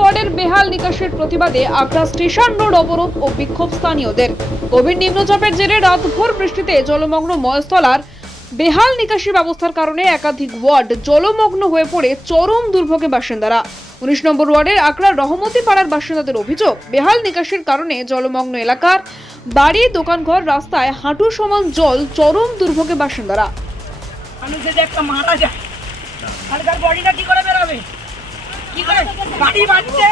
ওয়ার্ডের বেহাল নিকাশের প্রতিবাদে স্টেশন ও বিক্ষোভ স্থানীয়দের। গভীর জেরে রাতভর বৃষ্টিতে জলমগ্ন বেহাল নিকাশি ব্যবস্থার কারণে একাধিক ওয়ার্ড জলমগ্ন হয়ে পড়ে চরম বাসিন্দারা। উনিশ নম্বর ওয়ার্ডের রহমতি পাড়ার বাসিন্দাদের অভিযোগ, বেহাল নিকাশির কারণে জলমগ্ন এলাকার বাড়ি, দোকানঘর, রাস্তায় হাঁটু সমান জল চরম দুর্ভোগে বাসিন্দারা। মানুষ যে একটা মারা যায়, তাহলে তার বডিটা কি করে বেরোবে? কি করে? বাড়ি বাড়ছে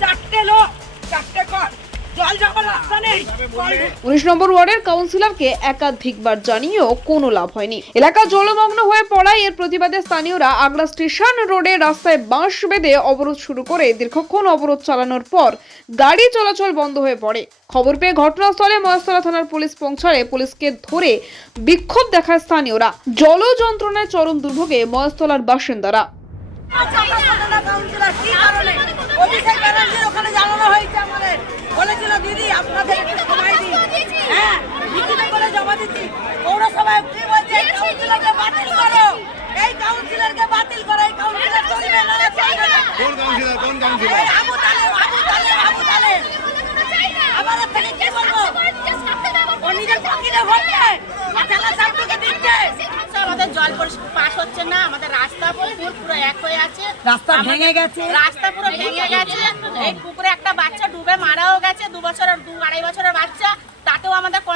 চারটে লোক, চারটে কর উনিশ নম্বর ওয়ার্ডের কাউন্সিলরকে একাধিকবার জানিয়েও কোনো লাভ হয়নি। এলাকা জলমগ্ন হয়ে পড়ায় এর প্রতিবাদে স্থানীয়রা আগ্রা স্টেশন রোডে রাস্তায় বাঁশ বেঁধে অবরোধ শুরু করে দীর্ঘক্ষণ অবরোধ চালানোর পর গাড়ি চলাচল বন্ধ হয়ে পড়ে। খবর পেয়ে ঘটনাস্থলে মহেশতলা থানার পুলিশ পৌঁছালে পুলিশকে ধরে বিক্ষোভ দেখায় স্থানীয়রা। জল যন্ত্রণায় চরম দুর্ভোগে মহেশতলার বাসিন্দারা। কাউন্সিলর কি কারণে? অভিষেক ব্যানার্জির ওখানে জানানো হয়েছে আমাদের বলেছিল দিদি আপনাদের কিছু কমাই দিই হ্যাঁ লিখিত করে জমা দিচ্ছি পৌরসভায় কি বলছে এই কাউন্সিলরকে বাতিল করো। এই কাউন্সিলরকে বাতিল করো এই কাউন্সিলর চলবে না কোন কাউন্সিলর কোন কাউন্সিলর? আবু তালেব আবু তালেব আবু তালেব। এর থেকে কি বলব? ও নিজের পকেটে ভরছে মাথালা সামটুকে দিচ্ছে। আমাদের জল পরিষ্কার পাস হচ্ছে না আমাদের রাস্তা পুকুর পুরো এক হয়ে আছে। রাস্তা ভেঙে গেছে। রাস্তা পুরো ভেঙে গেছে। এই পুকুরে একটা বাচ্চা ডুবে মারাও গেছে। দু বছরের দু আড়াই বছরের বাচ্চা।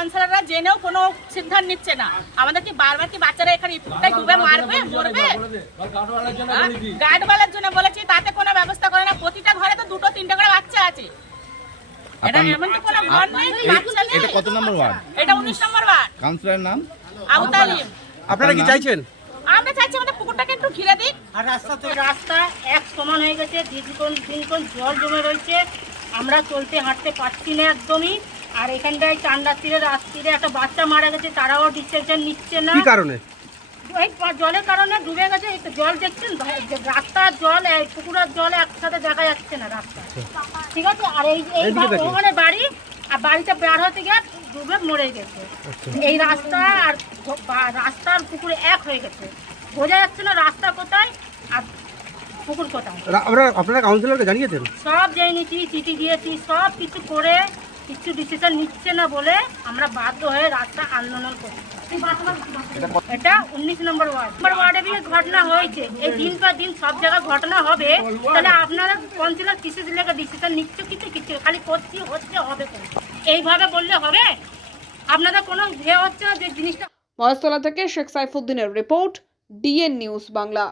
কাউন্সিলররা জেনেও কোনো সিদ্ধান্ত নিচ্ছে না। আমাদের কি বারবার কি বাচ্চারা এখানে পুকুরটায় ডুবে মারবে মরবে? গার্ডওয়ালের জন্য বলেছি। তাতে কোনো ব্যবস্থা করে না। প্রতিটা ঘরে তো দুটো তিনটে করে বাচ্চা আছে। এটা এমন তো কোনো ঘর নেই বাচ্চা নেই? এটা কত নম্বর ওয়ার্ড? এটা উনিশ নম্বর বার কাউন্সিলরের নাম? আপনারা কি চাইছেন? আমরা চাইছি আমাদের পুকুরটাকে একটু ঘিরে দিক। আর রাস্তা তো রাস্তা এক সমান হয়ে গেছে। দীর্ঘক্ষণ দীর্ঘক্ষণ জল জমে রয়েছে। আমরা চলতে হাঁটতে পারছি না একদমই। আর এখানটায় চান্দার তীরে রাত্রিরে একটা বাচ্চা মারা গেছে তারাও ডিসিশন নিচ্ছে না। কি কারণে? জলের কারণে ডুবে গেছে জল দেখছেন? রাস্তার জল পুকুরের জল একসাথে দেখা যাচ্ছে না রাস্তা ঠিক আছে? আর এই এই ওখানে বাড়ি আর বাড়িতে বের হতে গিয়ে ডুবে মরে গেছে। এই রাস্তা আর রাস্তার পুকুরে এক হয়ে গেছে। বোঝা যাচ্ছে না রাস্তা কোথায় আর পুকুর কোথায়। আপনারা আপনারা কাউন্সিলরকে জানিয়েছেন সব জেনেছি চিঠি দিয়েছি সব কিছু করে কিছু ডিসিশন নিচ্ছে না বলে আমরা বাধ্য হয়ে রাস্তা আন্দোলন করছি। এটা উনিশ নম্বর ওয়ার্ড। নম্বর ওয়ার্ডে বিয়ে ঘটনা হয়েছে। এই দিন পর দিন সব জায়গায় ঘটনা হবে। তাহলে আপনারা কাউন্সিলর কিছু দিলে ডিসিশন নিচ্ছে? কিছু কিছু। খালি করছি, হচ্ছে, হবে এইভাবে বললে হবে? আপনাদের কোনো ইয়ে হচ্ছে না যে জিনিসটা মহেশতলা থেকে শেখ সাইফুদ্দিনের রিপোর্ট, ডিএন নিউজ বাংলা।